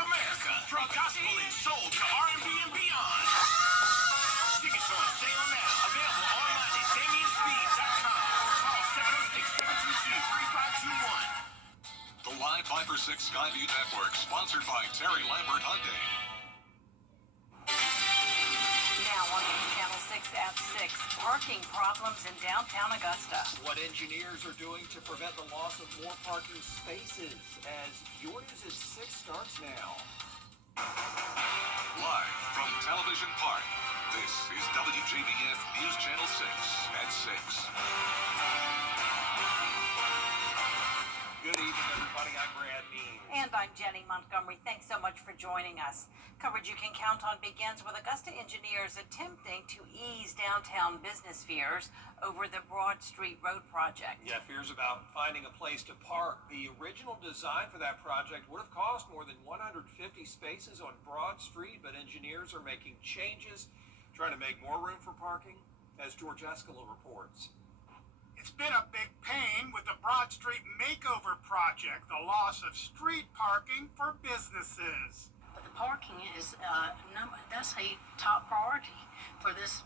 America. From gospel and soul to R&B and beyond. Tickets are on sale now. Available online at DamienSpeed.com or call 706-722-3521. The Live 5 for 6 Skyview Network, sponsored by Terry Lambert Hyundai. Now on News Channel 6 at 6, parking problems in downtown Augusta. What engineers are doing to prevent the loss of more parking spaces as Your News at 6 starts now. Live from Television Park, this is WJBF News Channel 6 at 6. Good evening, everybody. I'm Brad Means. And I'm Jenny Montgomery. Thanks so much for joining us. Coverage you can count on begins with Augusta engineers attempting to ease downtown business fears over the Broad Street Road project. Yeah, fears about finding a place to park. The original design for that project would have cost more than 150 spaces on Broad Street, but engineers are making changes, trying to make more room for parking, as George Escala reports. It's been a big pain with the Broad Street Makeover project, the loss of street parking for businesses. But the parking is, that's a top priority for this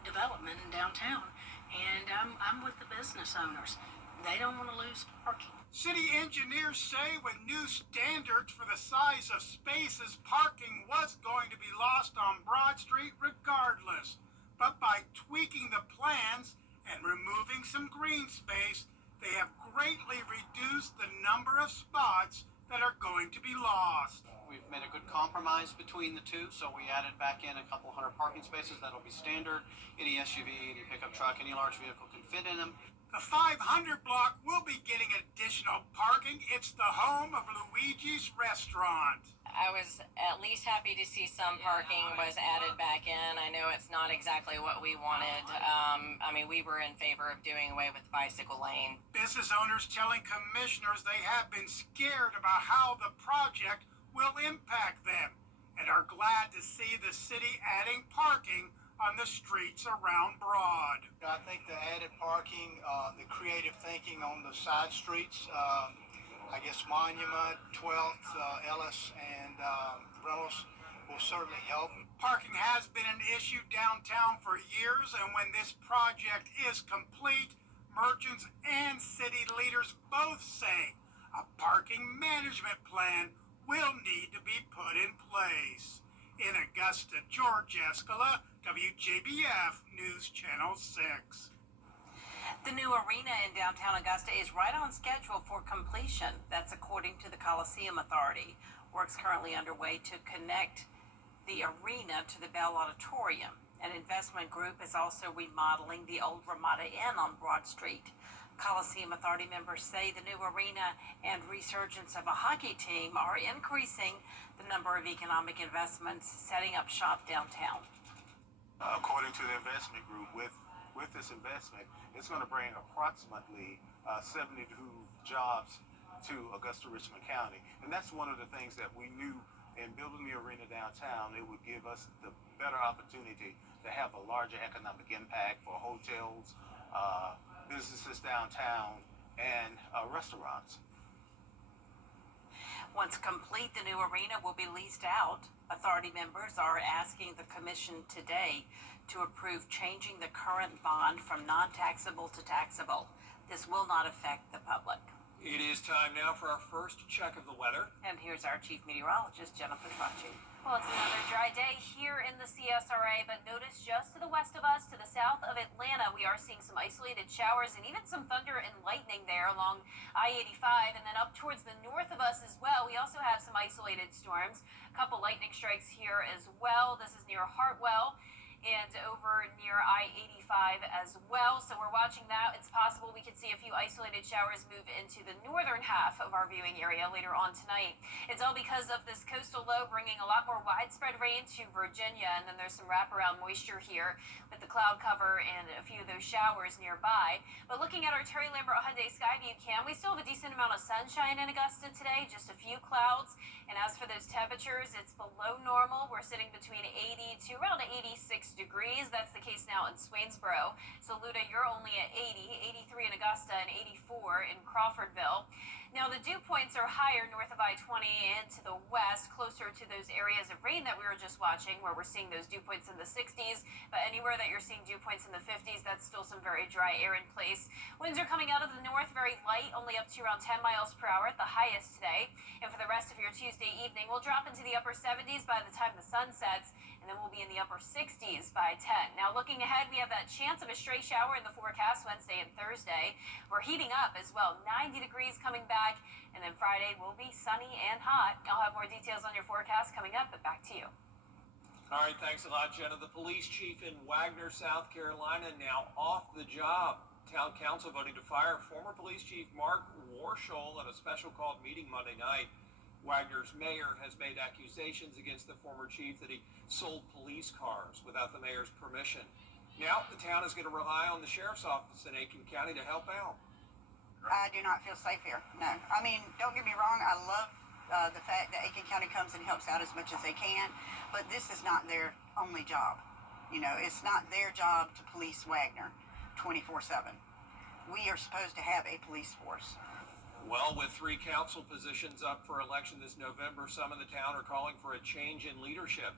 development in downtown. And I'm with the business owners. They don't want to lose parking. City engineers say with new standards for the size of spaces, parking was going to be lost on Broad Street regardless. But by tweaking the plans and removing some green space, they have greatly reduced the number of spots that are going to be lost. We've made a good compromise between the two, so we added back in a couple hundred parking spaces. That'll be standard. Any SUV, any pickup truck, any large vehicle can fit in them. The 500 block will be getting additional parking. It's the home of Luigi's Restaurant. I was at least happy to see some parking was added back in. I know it's not exactly what we wanted. We were in favor of doing away with the bicycle lane. Business owners telling commissioners they have been scared about how the project will impact them and are glad to see the city adding parking on the streets around Broad. I think the added parking, the creative thinking on the side streets, I guess Monument, 12th, Ellis, and Reynolds will certainly help. Parking has been an issue downtown for years, and when this project is complete, merchants and city leaders both say a parking management plan will need to be put in place. In Augusta, George Escala, WJBF News Channel 6. The new arena in downtown Augusta is right on schedule for completion. That's according to the Coliseum Authority. Work's currently underway to connect the arena to the Bell Auditorium. An investment group is also remodeling the old Ramada Inn on Broad Street. Coliseum Authority members say the new arena and resurgence of a hockey team are increasing the number of economic investments setting up shop downtown. According to the investment group, with this investment, it's going to bring approximately 72 jobs to Augusta-Richmond County. And that's one of the things that we knew in building the arena downtown. It would give us the better opportunity to have a larger economic impact for hotels, businesses downtown, and restaurants. Once complete, the new arena will be leased out. Authority members are asking the commission today to approve changing the current bond from non-taxable to taxable. This will not affect the public. It is time now for our first check of the weather. And here's our chief meteorologist, Jennifer Tracci. Well, it's another dry day here in the CSRA, but notice just to the west of us, to the south of Atlanta, we are seeing some isolated showers and even some thunder and lightning there along I-85. And then up towards the north of us as well, we also have some isolated storms. A couple lightning strikes here as well. This is near Hartwell and over near I-85 as well. So we're watching that. It's possible we could see a few isolated showers move into the northern half of our viewing area later on tonight. It's all because of this coastal low bringing a lot more widespread rain to Virginia, and then there's some wraparound moisture here with the cloud cover and a few of those showers nearby. But looking at our Terry Lambert Hyundai Skyview cam, we still have a decent amount of sunshine in Augusta today, just a few clouds. And as for those temperatures, it's below normal. We're sitting between 80 to around 86 degrees. That's the case now in Swainsboro. So Luda, you're only at 80, 83 in Augusta, and 84 in Crawfordville. Now, the dew points are higher north of I-20 and to the west, closer to those areas of rain that we were just watching, where we're seeing those dew points in the 60s. But anywhere that you're seeing dew points in the 50s, that's still some very dry air in place. Winds are coming out of the north, very light, only up to around 10 miles per hour at the highest today. And for the rest of your Tuesday evening, we'll drop into the upper 70s by the time the sun sets, and then we'll be in the upper 60s by 10. Now, looking ahead, we have that chance of a stray shower in the forecast Wednesday and Thursday. We're heating up as well, 90 degrees coming back, and then Friday will be sunny and hot. I'll have more details on your forecast coming up, but back to you. All right, thanks a lot, Jenna. The police chief in Wagner, South Carolina, now off the job. Town council voting to fire former police chief Mark Warshall at a special called meeting Monday night. Wagner's mayor has made accusations against the former chief that he sold police cars without the mayor's permission. Now the town is going to rely on the sheriff's office in Aiken County to help out. I do not feel safe here. No. I mean, don't get me wrong. I love the fact that Aiken County comes and helps out as much as they can, but this is not their only job. You know, it's not their job to police Wagner 24/7. We are supposed to have a police force. Well, with 3 council positions up for election this November, some in the town are calling for a change in leadership.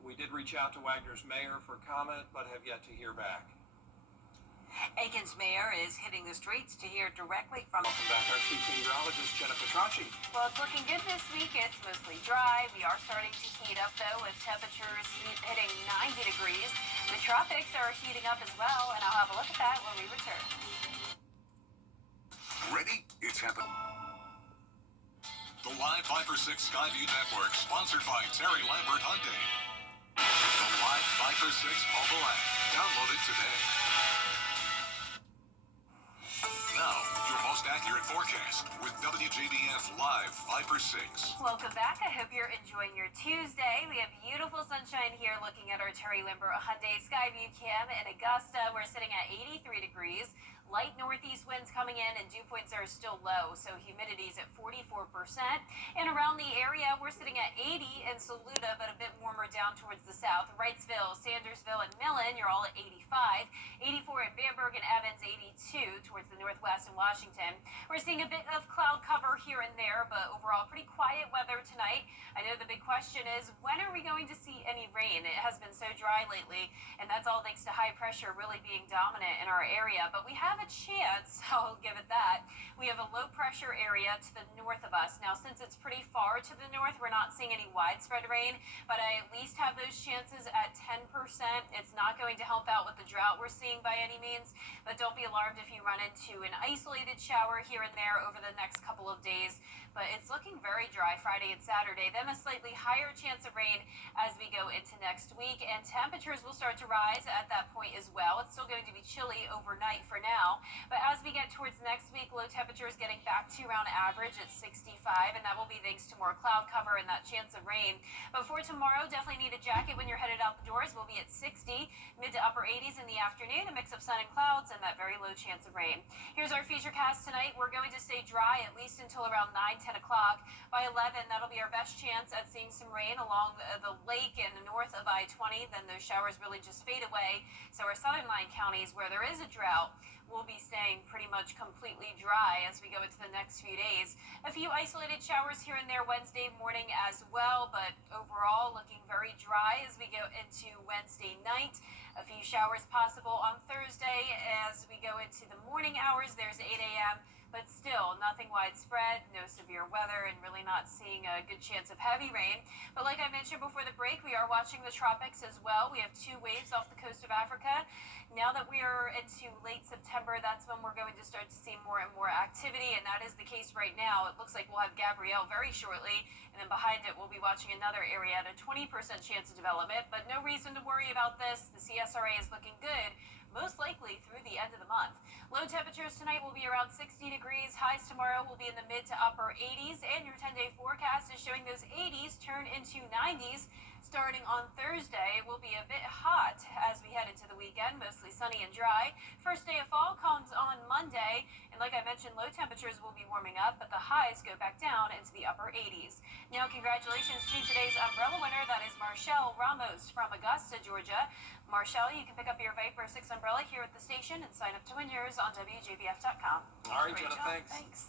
We did reach out to Wagner's mayor for comment, but have yet to hear back. Aiken's mayor is hitting the streets to hear directly from... Welcome back, our chief meteorologist, Jenna Petracci. Well, it's looking good this week. It's mostly dry. We are starting to heat up, though, with temperatures hitting 90 degrees. The tropics are heating up as well, and I'll have a look at that when we return. Ready? It's happening. The Live 5-for-6 Skyview Network, sponsored by Terry Lambert Hyundai. The Live 5-for-6 mobile app. Download it today. Now, your most accurate forecast with WJBF Live 5-for-6. Welcome back. I hope you're enjoying your Tuesday. We have beautiful sunshine here looking at our Terry Lambert Hyundai Skyview Cam in Augusta. We're sitting at 83 degrees. Light northeast winds coming in, and dew points are still low, so humidity's at 44%. And around the area, we're sitting at 80 in Saluda, but a bit warmer down towards the south. Wrightsville, Sandersville, and Millen, you're all at 85. 84 in Bamberg and Evans, 82 towards the northwest in Washington. We're seeing a bit of cloud cover here and there, but overall pretty quiet weather tonight. I know the big question is, when are we going to see any rain? It has been so dry lately, and that's all thanks to high pressure really being dominant in our area. But we have a chance, I'll give it that. We have a low pressure area to the north of us. Now, since it's pretty far to the north, we're not seeing any widespread rain, but I at least have those chances at 10%. It's not going to help out with the drought we're seeing by any means, but don't be alarmed if you run into an isolated shower here and there over the next couple of days. But it's looking very dry Friday and Saturday, then a slightly higher chance of rain as we go into next week, and temperatures will start to rise at that point as well. It's still going to be chilly overnight for now, but as we get towards next week, low temperatures getting back to around average at 65, and that will be thanks to more cloud cover and that chance of rain. But for tomorrow, definitely need a jacket when you're headed out the doors. We'll be at 60, mid to upper 80s in the afternoon, a mix of sun and clouds, and that very low chance of rain. Here's our futurecast tonight. We're going to stay dry at least until around 9-10 o'clock. By 11, that'll be our best chance at seeing some rain along the lake and north of I-20. Then those showers really just fade away. So our southern line counties where there is a drought will be staying pretty much completely dry as we go into the next few days. A few isolated showers here and there Wednesday morning as well, but overall looking very dry as we go into Wednesday night. A few showers possible on Thursday as we go into the morning hours. There's 8 a.m. but still nothing widespread, no severe weather, and really not seeing a good chance of heavy rain. But like I mentioned before the break, we are watching the tropics as well. We have 2 waves off the coast of Africa. Now that we are into late September, that's when we're going to start to see more and more activity, and that is the case right now. It looks like we'll have Gabrielle very shortly, and then behind it we'll be watching another area at a 20% chance of development, but no reason to worry about this. The CSRA is looking good, most likely through the end of the month. Low temperatures tonight will be around 60 degrees. Highs tomorrow will be in the mid to upper 80s, and your 10-day forecast is showing those 80s turn into 90s. Starting on Thursday, it will be a bit hot as we head into the weekend, mostly sunny and dry. First day of fall comes on Monday, and like I mentioned, low temperatures will be warming up, but the highs go back down into the upper 80s. Now, congratulations to today's umbrella winner. That is Marshall Ramos from Augusta, Georgia. Marshall, you can pick up your Viper 6 umbrella here at the station and sign up to win yours on WJBF.com. All right, Jenna, thanks.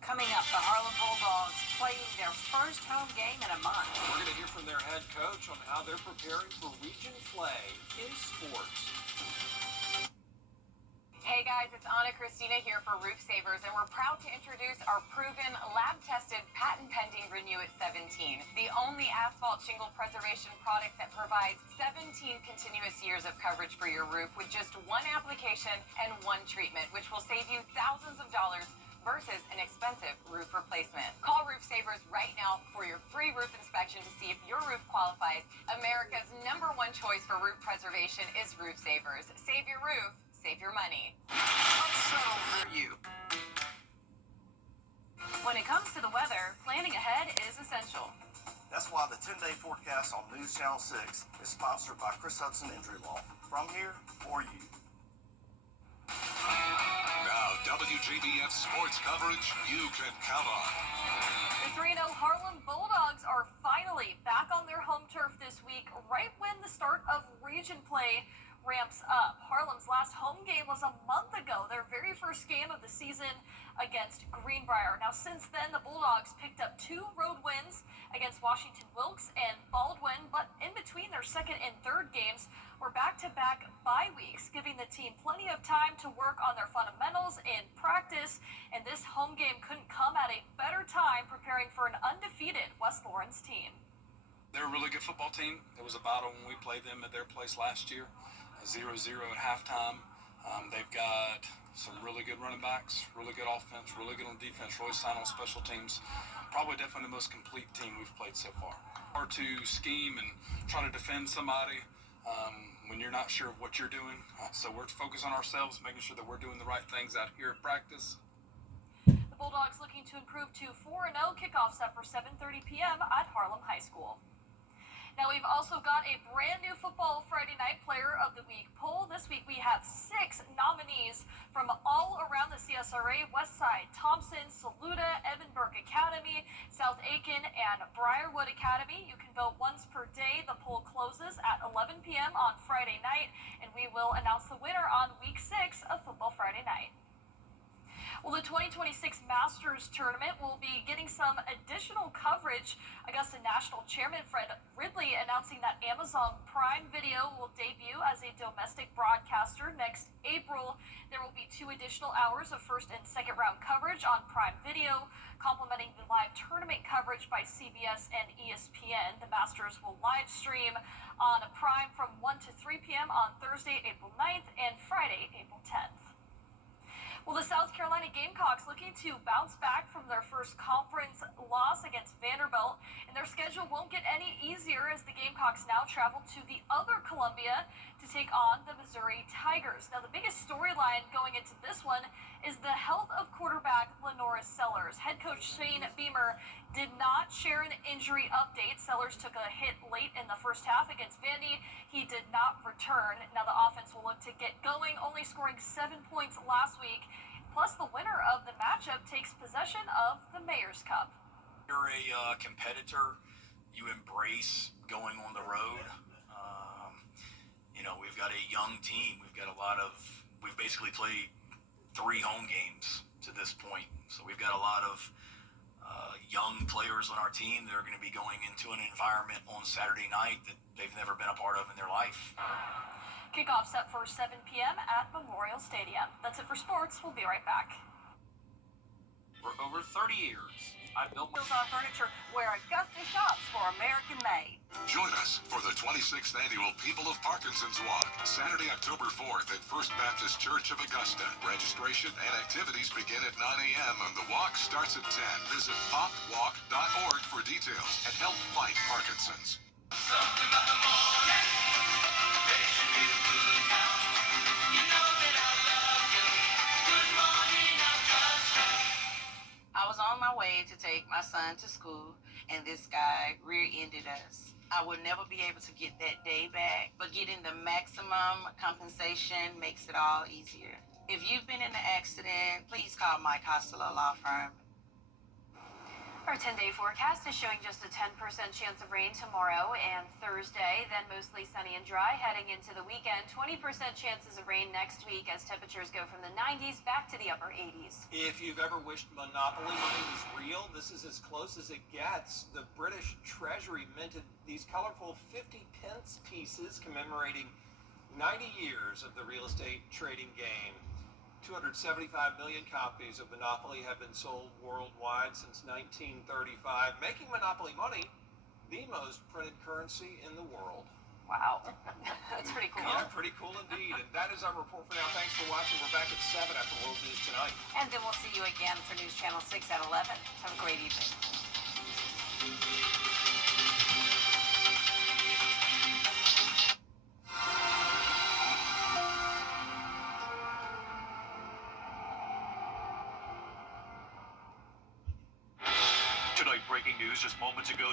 Coming up, the Harlem Bulldogs playing their first home game in a month. We're going to hear from their head coach on how they're preparing for region play in sports. Hey guys, it's Anna Christina here for Roof Savers, and we're proud to introduce our proven, lab-tested, patent-pending Renew It 17, the only asphalt shingle preservation product that provides 17 continuous years of coverage for your roof with just one application and one treatment, which will save you thousands of dollars versus an expensive roof replacement. Call Roof Savers right now for your free roof inspection to see if your roof qualifies. America's #1 choice for roof preservation is Roof Savers. Save your roof. Save your money. When it comes to the weather, planning ahead is essential. That's why the 10-day forecast on News Channel 6 is sponsored by Chris Hudson Injury Law. From here, for you. Now, WJBF sports coverage you can count on. The 3-0 Harlem Bulldogs are finally back on their home turf this week, right when the start of region play ramps up. Harlem's last home game was a month ago, their very first game of the season against Greenbrier. Now, since then, the Bulldogs picked up 2 road wins against Washington Wilkes and Baldwin, but in between their second and third games were back-to-back bye weeks, giving the team plenty of time to work on their fundamentals and practice, and this home game couldn't come at a better time preparing for an undefeated West Lawrence team. They're a really good football team. There was a battle when we played them at their place last year. 0-0 at halftime. They've got some really good running backs, really good offense, really good on defense, really sound on special teams. Probably definitely the most complete team we've played so far. Hard to scheme and try to defend somebody when you're not sure of what you're doing. So we're focused on ourselves, making sure that we're doing the right things out here at practice. The Bulldogs looking to improve to 4-0, kickoff set for 7:30 p.m. at Harlem High School. Now, we've also got a brand new Football Friday Night Player of the Week poll. This week we have 6 nominees from all around the CSRA: Westside, Thompson, Saluda, Edinburgh Academy, South Aiken, and Briarwood Academy. You can vote once per day. The poll closes at 11 p.m. on Friday night, and we will announce the winner on week 6 of Football Friday Night. Well, the 2026 Masters Tournament will be getting some additional coverage. Augusta National Chairman Fred Ridley announcing that Amazon Prime Video will debut as a domestic broadcaster next April. There will be 2 additional hours of first and second round coverage on Prime Video, complementing the live tournament coverage by CBS and ESPN. The Masters will live stream on Prime from 1 to 3 p.m. on Thursday, April 9th and Friday, April 10th. Well, the South Carolina Gamecocks looking to bounce back from their first conference loss against Vanderbilt, and their schedule won't get any easier as the Gamecocks now travel to the other Columbia to take on the Missouri Tigers. Now, the biggest storyline going into this one is the health of quarterback Lenoris Sellers. Head coach Shane Beamer did not share an injury update. Sellers took a hit late in the first half against Vandy. He did not return. Now the offense will look to get going, only scoring 7 points last week. Plus, the winner of the matchup takes possession of the Mayor's Cup. You're a competitor. You embrace going on the road. We've got a young team. We've basically played 3 home games to this point. So we've got a lot of young players on our team that are going to be going into an environment on Saturday night that they've never been a part of in their life. Kickoff set for 7 p.m. at Memorial Stadium. That's it for sports. We'll be right back. For over 30 years, I've built Deals on furniture where Augusta shops for American made. Join us for the 26th Annual People of Parkinson's Walk, Saturday, October 4th at First Baptist Church of Augusta. Registration and activities begin at 9 a.m. and the walk starts at 10. Visit popwalk.org for details and help fight Parkinson's. Something about the morning. Makes you feel good now. You know that I love you. Good morning, Augusta. I was on my way to take my son to school, and this guy rear-ended us. I would never be able to get that day back, but getting the maximum compensation makes it all easier. If you've been in an accident, please call Mike Hostler Law Firm. Our 10-day forecast is showing just a 10% chance of rain tomorrow and Thursday, then mostly sunny and dry heading into the weekend. 20% chances of rain next week as temperatures go from the 90s back to the upper 80s. If you've ever wished Monopoly money was real, this is as close as it gets. The British Treasury minted these colorful 50 pence pieces commemorating 90 years of the real estate trading game. 275 million copies of Monopoly have been sold worldwide since 1935, making Monopoly money the most printed currency in the world. Wow. That's pretty cool. Yeah, pretty cool indeed. And that is our report for now. Thanks for watching. We're back at 7 after World News Tonight. And then we'll see you again for News Channel 6 at 11. Have a great evening. Tonight, breaking news just moments ago.